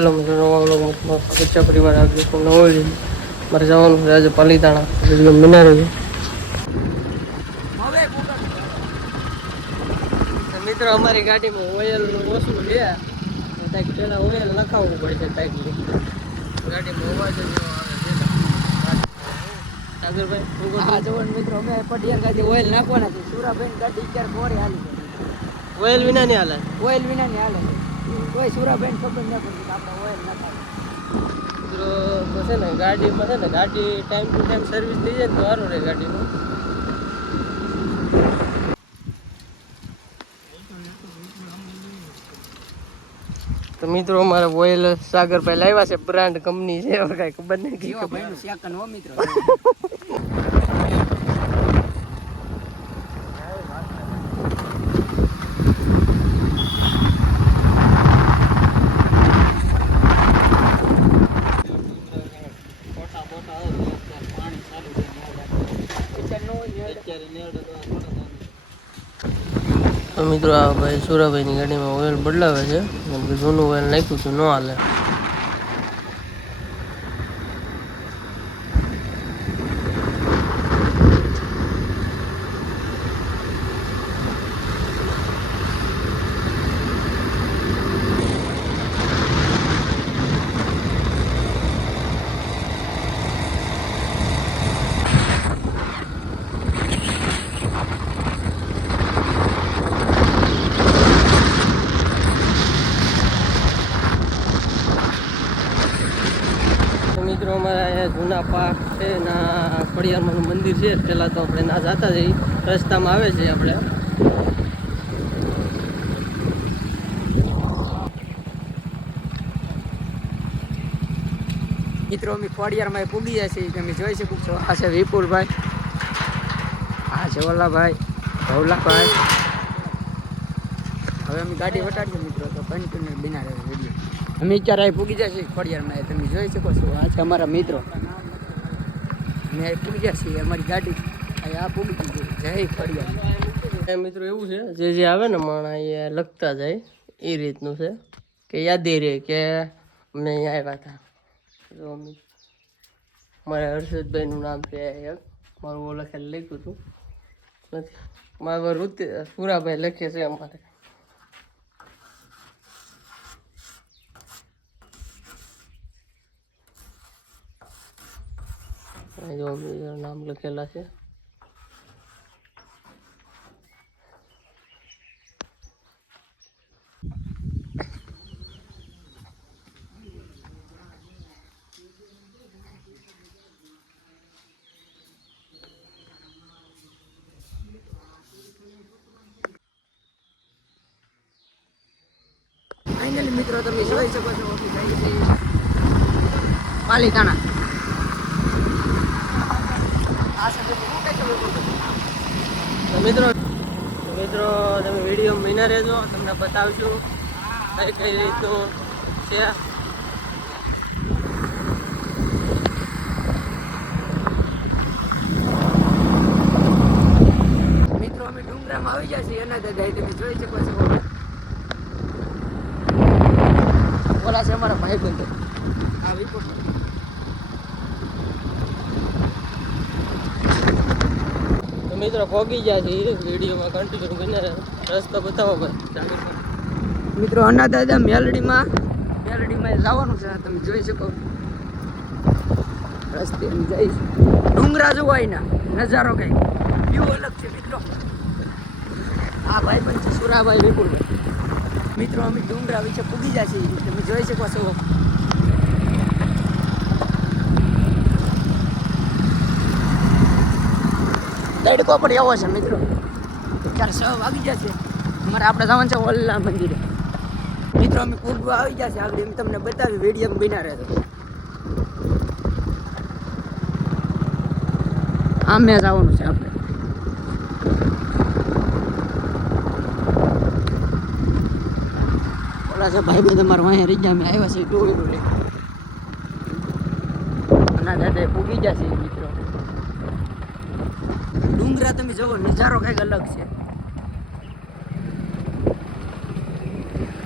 બચ્ચા પરિવાર આવ્યો મારે જવાનું છે આજે પાલીતાણા મિનાર મિત્રો અમારી ગાડીમાં ઓઇલ ઓછું છે પેલા ઓઇલ નખાવવું પડશે ગાડીમાં અવાજ સાગરભાઈ હા જવાન મિત્રો અમે પટિયાર ગાડી ઓઇલ નાખવાના છે સુરાભાઈ ગાડી અત્યારે કોરે હાલી ઓઇલ વિના નહીં હાલે ઓઇલ વિના નહીં હાલે કોઈ સુરાભાઈ ખબર ન પડતી કે આપણે ઓઇલ નખાય મિત્રો તો છે ને ગાડીમાં છે ને ગાડી ટાઈમ ટુ ટાઈમ સર્વિસ થઈ જાય તો સારું રહે ગાડીમાં તો મિત્રો અમારે ઓઇલ સાગરભાઈ લાવ્યા છે બ્રાન્ડ કંપની છે હવે કઈ ખબર નહીં કે ભાઈનું સેકન્ડ હો મિત્રો તો મિત્રો આ ભાઈ સુરાભાઈની ગાડીમાં ઓઇલ બદલાવે છે જૂનું ઓઇલ નાખ્યું હતું ન હાલે મિત્રો અમારા અહીંયા જૂના પાર્ક છે ના ખોડિયારમાંનું મંદિર છે પહેલાં તો આપણે ના જતા જઈએ રસ્તામાં આવે છે આપણે મિત્રો અમે ખોડિયારમાં પૂગી જાય છે તમે જોઈ શકો છો આ છે વિપુલભાઈ આ છે ઓલાભાઈ ભવલાભાઈ હવે અમે ગાડી વટાડીએ મિત્રો તો કન્ટિન્યુ બિના રહે વિડીયો અમે અત્યારે અહીં પૂગી જાય છે ખોડિયારમાં તમે જોઈ શકો છો આ છે અમારા મિત્રો અમે અહીં પૂગી જાય છીએ અમારી ગાડી અહીં આ પૂગી ગઈ જય ખોડિયાર મિત્રો એવું છે જે આવે ને માણા એ લખતા જાય એ રીતનું છે કે યાદી રહે કે અમને અહીંયા આવ્યા હતા જો મારા હર્ષદભાઈનું નામ છે મારું ઓળખેલ લખ્યું હતું નથી મારા ઋતિ સુરાભાઈ લખે છે અમારે જો નામ લખેલા છે ફાઇનલી મિત્રો તમે જોઈ શકો છો પાલીતાણા મિત્રો તમે વિડીયો મહિના રહેજો તમને બતાવશું કઈ કઈ રીતનું છે મિત્રો અમે ડુંગરામાં આવી ગયા છીએ એના દાદા તમે જોઈ શકો છો ઓલા છે અમારા ભાઈ બંધ આ વિપુલ મિત્રો પહોંચી ગયા છે વિડીયોમાં કન્ટિન્યુ કરીને રસ્તો બતાવો ભાઈ મિત્રો અના દાદા મેલડીમાં જવાનું છે તમે જોઈ શકો રસ્તે જઈશ ડુંગરા જોવા એના નજારો કઈ વ્યૂ અલગ છે મિત્રો આ ભાઈ પણ છે સુરાભાઈ વિપુલભાઈ મિત્રો અમે ડુંગરા વિશે પૂગી જાય છે તમે જોઈ શકો છો તડકો પણ એવો છે મિત્રો અત્યારે 6 વાગી જશે અમારે આપણે જવાનું છે ઓલ્લા મંદિરે મિત્રો અમે પૂગવા આવી જશે આગળ એમ તમને બતાવી વિડીયો બિના રહેતો આમ મેં જવાનું છે આપણે ઓલા છે ભાઈ ભાઈ તમારે વાંહે રીજા અમે આવ્યા છે ટોળું લઈ અને દાદા પૂગી જશે મિત્રો ડુંગરા તમે જોવો નજારો કંઈક અલગ છે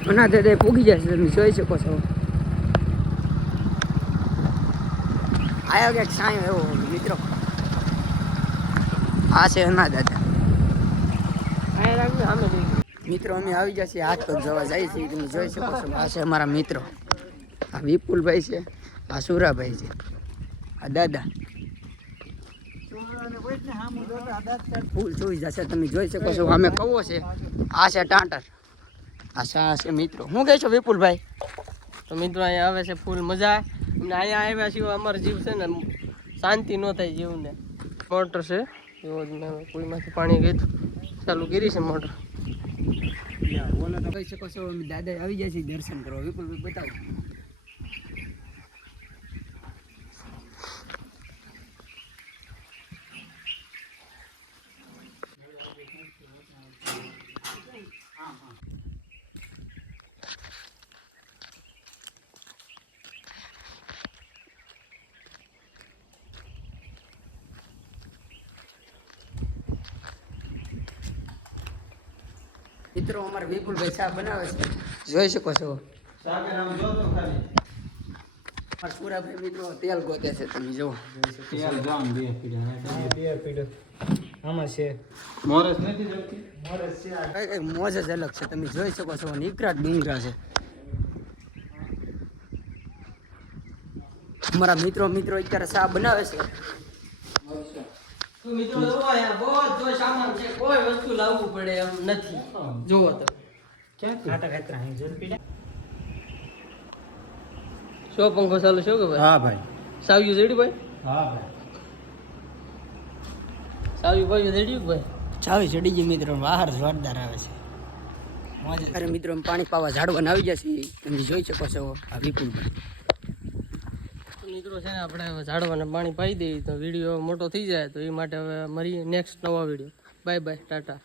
અના દાદા પૂગી જશે તમે જોઈ શકો છો આયો કંઈક સાંયો એવો મિત્રો. આ છે ના દાદા. મિત્રો અમે આવી જશે હાથ પગ જવા જાય છે. તમે જોઈ શકો છો. આ છે અમારા મિત્રો. આ વિપુલભાઈ છે, આ સુરાભાઈ છે, આ દાદા ફૂલ જોઈ જશે. તમે જોઈ શકો છો. અમે કવો છે, આ છે ટાંટર, આ શા છે મિત્રો. શું કહેશો વિપુલભાઈ? તો મિત્રો અહીંયા આવે છે ફૂલ મજા. અને અહીંયા આવ્યા સિવાય અમારો જીવ છે ને શાંતિ ન થાય જીવને. મોટર છે એવો જ મેં કોઈમાંથી પાણી ગયું ચાલુ કરી છે મોટર. કહી શકો છો અમે દાદા આવી જાય છે દર્શન કરવા. વિપુલભાઈ બતાવો. મિત્રો અમારા વિપુલભાઈ ચા બનાવે છે, જોઈ શકો છો. સુરાભાઈ મિત્રો તેલ ગોતે છે. તમે જુઓ કઈ મોજ જ અલગ છે. તમે જોઈ શકો છો. નીકળાટ ડુંગરા છે. અમારા મિત્રો અત્યારે ચા બનાવે છે. તો મિત્રો જોવો અહીંયા બધો સામાન છે. કોઈ વસ્તુ લાવવું પડે એમ નથી. જોવો તો શો પંખો ચાલુ છો કે ભાઈ? હા ભાઈ. સાવ્યું જડ્યું ભાઈ? હા ભાઈ. સાવ્યું ભાઈ જડ્યું ભાઈ? ચાવી ચડી ગઈ મિત્રો. બહાર જોરદાર આવે છે. અરે મિત્રો પાણી પાવા ઝાડવાને આવી જશે. તમે જોઈ શકો છો. આ વિપુલભાઈ મિત્રો છે ને આપણે ઝાડવાને પાણી પાઈ દઈએ તો વિડીયો મોટો થઈ જાય. તો એ માટે હવે મળીએ નેક્સ્ટ નવા વિડીયો. Bye bye, Tata.